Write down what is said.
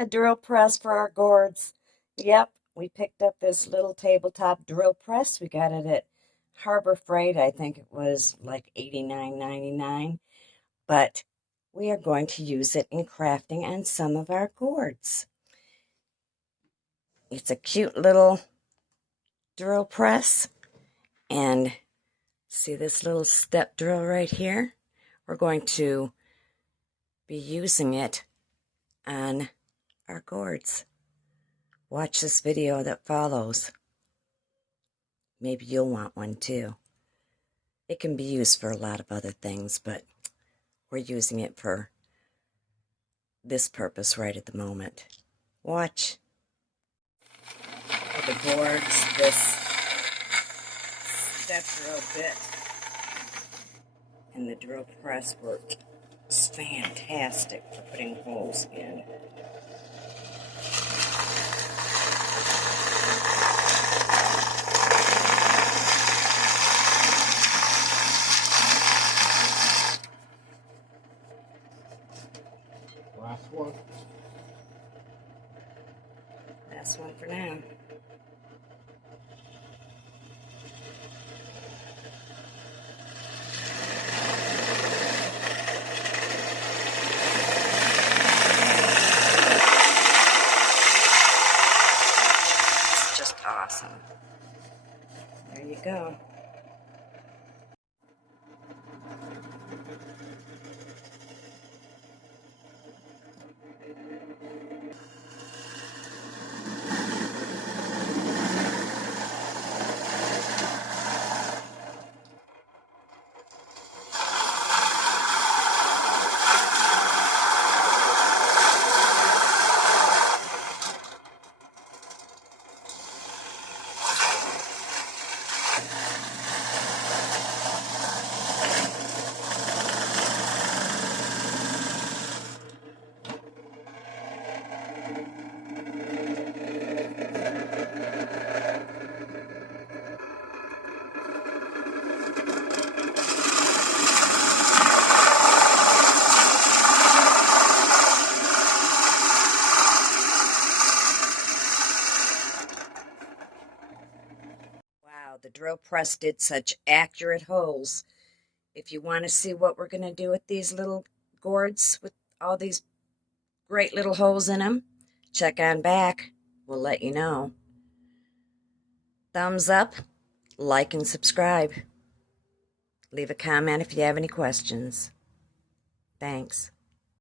A drill press for our gourds. Yep, we picked up this little tabletop drill press. We got it at Harbor Freight. I think it was like $89.99. But we are going to use it in crafting on some of our gourds. It's a cute little drill press. And see this little step drill right here? We're going to be using it on our gourds. Watch this video that follows. Maybe you'll want one too. It can be used for a lot of other things, but we're using it for this purpose right at the moment. Watch. For the gourds, this step drill bit and the drill press work is fantastic for putting holes in. Last one. Last one for now. It's just awesome. There you go. Wow, the drill press did such accurate holes. If you want to see what we're going to do with these little gourds with all these great little holes in them, check on back. We'll let you know. Thumbs up, like, and subscribe. Leave a comment if you have any questions. Thanks.